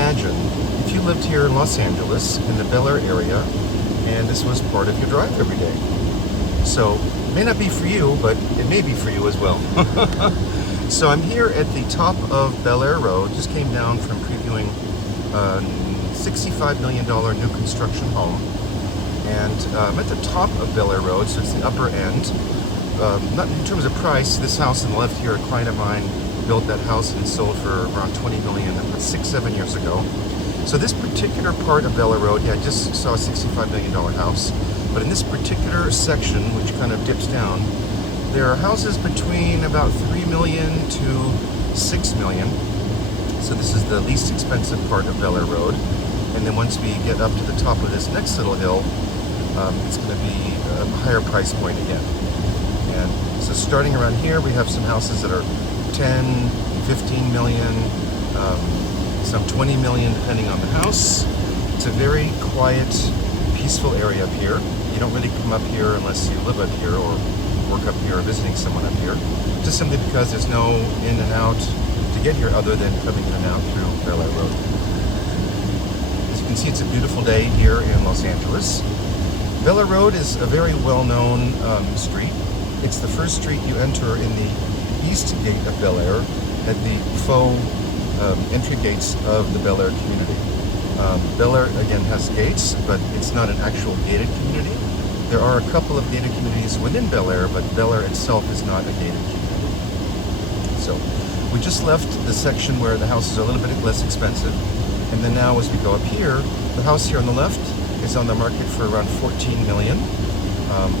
imagine if you lived here in Los Angeles, in the Bel Air area, and this was part of your drive every day. So, it may not be for you, but it may be for you as well. So I'm here at the top of Bel Air Road, just came down from previewing a $65 million new construction home. And I'm at the top of Bel Air Road, so it's the upper end. Not in terms of price, this house on the left here, a client of mine built that house and sold for around $20 million, 6-7 years ago. So this particular part of Bel Air Road, yeah, I just saw a $65 million house. But in this particular section, which kind of dips down, there are houses between about $3 million to $6 million. So this is the least expensive part of Bel Air Road. And then once we get up to the top of this next little hill, it's going to be a higher price point again. And so starting around here, we have some houses that are 10, 15 million, some 20 million depending on the house. It's a very quiet, peaceful area up here. You don't really come up here unless you live up here or work up here or visiting someone up here. Just simply because there's no in and out to get here other than coming in and out through Bel Air Road. As you can see, it's a beautiful day here in Los Angeles. Bel Air Road is a very well-known street. It's the first street you enter in the east gate of Bel Air at the faux entry gates of the Bel Air community. Bel Air, again, has gates, but it's not an actual gated community. There are a couple of gated communities within Bel Air, but Bel Air itself is not a gated community. So, we just left the section where the houses are a little bit less expensive, and then now as we go up here, the house here on the left is on the market for around $14 million.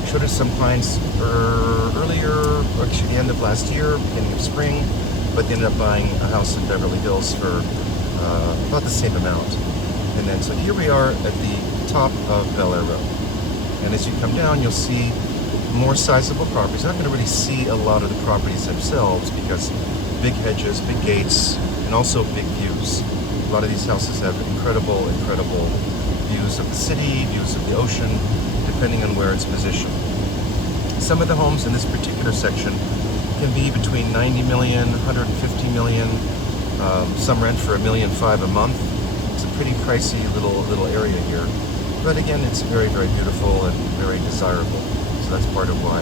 Showed us some clients earlier, or actually the end of last year, beginning of spring, but they ended up buying a house in Beverly Hills for about the same amount. And then, so here we are at the top of Bel Air Road. And as you come down, you'll see more sizable properties. You're not going to really see a lot of the properties themselves because big hedges, big gates, and also big views. A lot of these houses have incredible views of the city, views of the ocean, depending on where it's positioned. Some of the homes in this particular section can be between 90 million, 150 million. Some rent for $1.5 million a month. It's a pretty pricey little area here. But again, it's very beautiful and very desirable. So that's part of why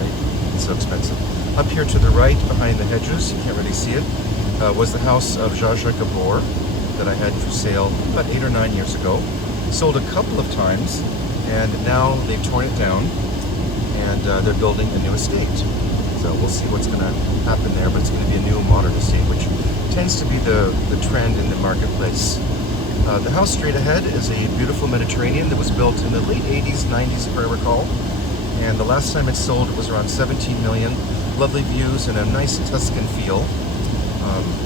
it's so expensive. Up here to the right, behind the hedges, you can't really see it, was the house of Jean-Jacques Gabor that I had for sale about 8 or 9 years ago. Sold a couple of times, and now they've torn it down, and they're building a new estate. So we'll see what's going to happen there, but it's going to be a new modern estate, which tends to be the trend in the marketplace. The house straight ahead is a beautiful Mediterranean that was built in the late 80s, 90s, if I recall. And the last time it sold, it was around 17 million. Lovely views and a nice Tuscan feel,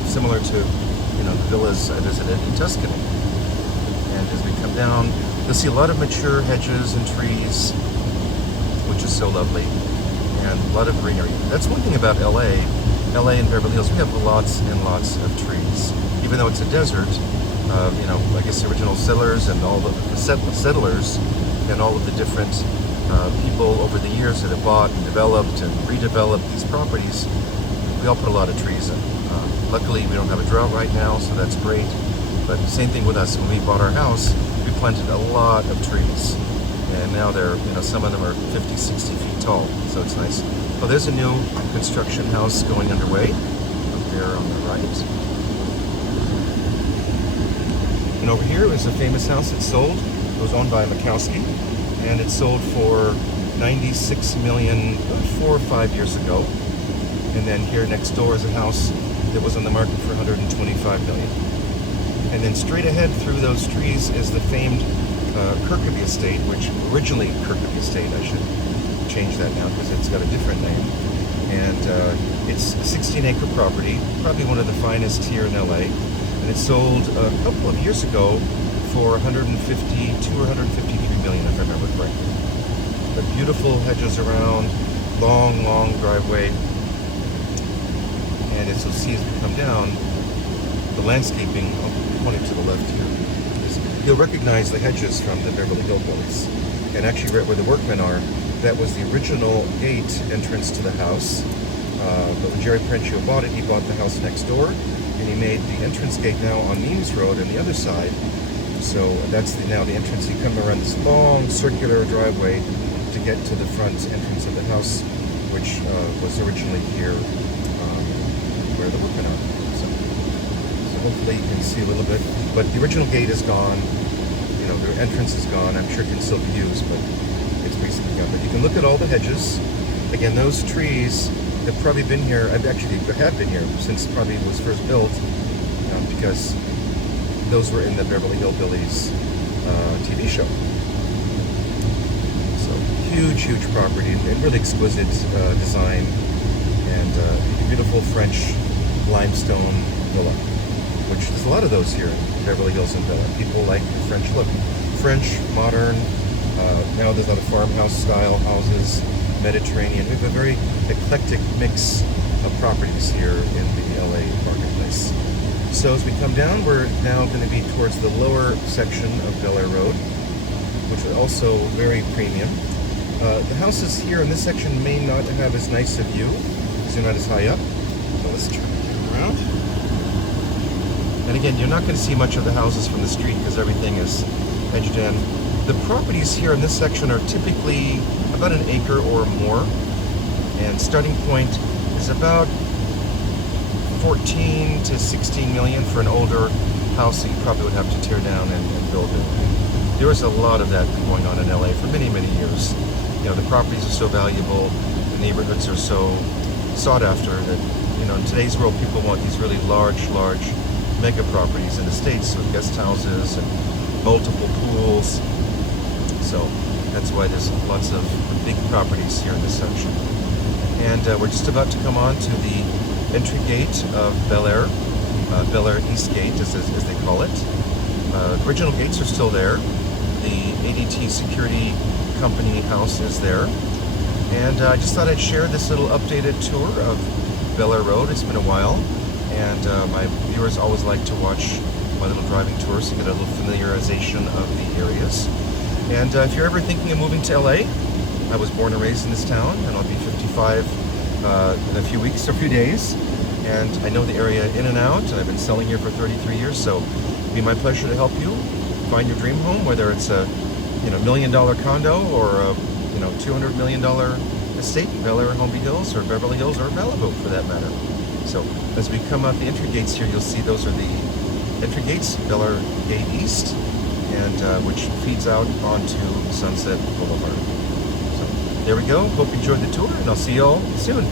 similar to, you know, the villas I visited in Tuscany. And as we come down, you'll see a lot of mature hedges and trees, which is so lovely, and a lot of greenery. That's one thing about LA. LA and Beverly Hills, we have lots and lots of trees. Even though it's a desert, you know, I guess the original settlers and all of the settlers and all of the different people over the years that have bought and developed and redeveloped these properties, we all put a lot of trees in. Luckily, we don't have a drought right now, so that's great. But same thing with us. When we bought our house, we planted a lot of trees. And now they're, you know, some of them are 50, 60 feet tall, so it's nice. Well, there's a new construction house going underway up there on the right. And over here is a famous house that sold. It was owned by Mikowski, and it sold for $96 million about 4 or 5 years ago. And then here next door is a house that was on the market for $125 million. And then straight ahead through those trees is the famed Kirkby Estate, which originally Kirkby Estate, I should change that now because it's got a different name. And it's a 16-acre property, probably one of the finest here in LA. And it sold a couple of years ago for $152 or $153 million, if I remember correctly. But beautiful hedges around, long driveway. And as you'll see as we come down, the landscaping, I'm pointing to the left here, you'll recognize the hedges from the Beverly Hillbillies. And actually right where the workmen are, that was the original gate entrance to the house. But when Jerry Prencio bought it, he bought the house next door, and he we made the entrance gate now on Means Road on the other side. So that's now the entrance. You come around this long circular driveway to get to the front entrance of the house, which was originally here where the workmen are. So hopefully you can see a little bit. But the original gate is gone. You know, the entrance is gone. I'm sure it can still be used, but it's basically gone. But you can look at all the hedges. Again, those trees have probably been here. I've actually have been here since probably it was first built, because those were in the Beverly Hillbillies TV show. So huge property and really exquisite design, and a beautiful French limestone villa, which there's a lot of those here in Beverly Hills and Bel Air. People like the French look. French, modern, now there's a lot of farmhouse style houses, Mediterranean. We have a very eclectic mix of properties here in the LA marketplace. So as we come down, we're now going to be towards the lower section of Bel Air Road, which is also very premium. The houses here in this section may not have as nice a view because they're not as high up. So let's turn it around. And again, you're not going to see much of the houses from the street because everything is edged in. The properties here in this section are typically about an acre or more, and starting point is about 14 to 16 million for an older house that you probably would have to tear down and build it. There is a lot of that going on in LA for many years. You know, the properties are so valuable, the neighborhoods are so sought after that, you know, in today's world people want these really large mega properties in the States with guest houses and multiple pools. So that's why there's lots of big properties here in this section. And we're just about to come on to the entry gate of Bel Air, Bel Air East Gate as they call it. The original gates are still there. The ADT security company house is there. And I just thought I'd share this little updated tour of Bel Air Road. It's been a while, and my viewers always like to watch my little driving tours to get a little familiarization of the areas. And if you're ever thinking of moving to LA, I was born and raised in this town, and I'll be 55 in a few weeks or a few days. And I know the area in and out, and I've been selling here for 33 years, so it'd be my pleasure to help you find your dream home, whether it's a $1 million condo or a $200 million estate in Bel Air and Holmby Hills or Beverly Hills or Malibu for that matter. So as we come out the entry gates here, you'll see those are the entry gates, Bel Air Gate East, and which feeds out onto Sunset Boulevard. So there we go. Hope you enjoyed the tour, and I'll see you all soon.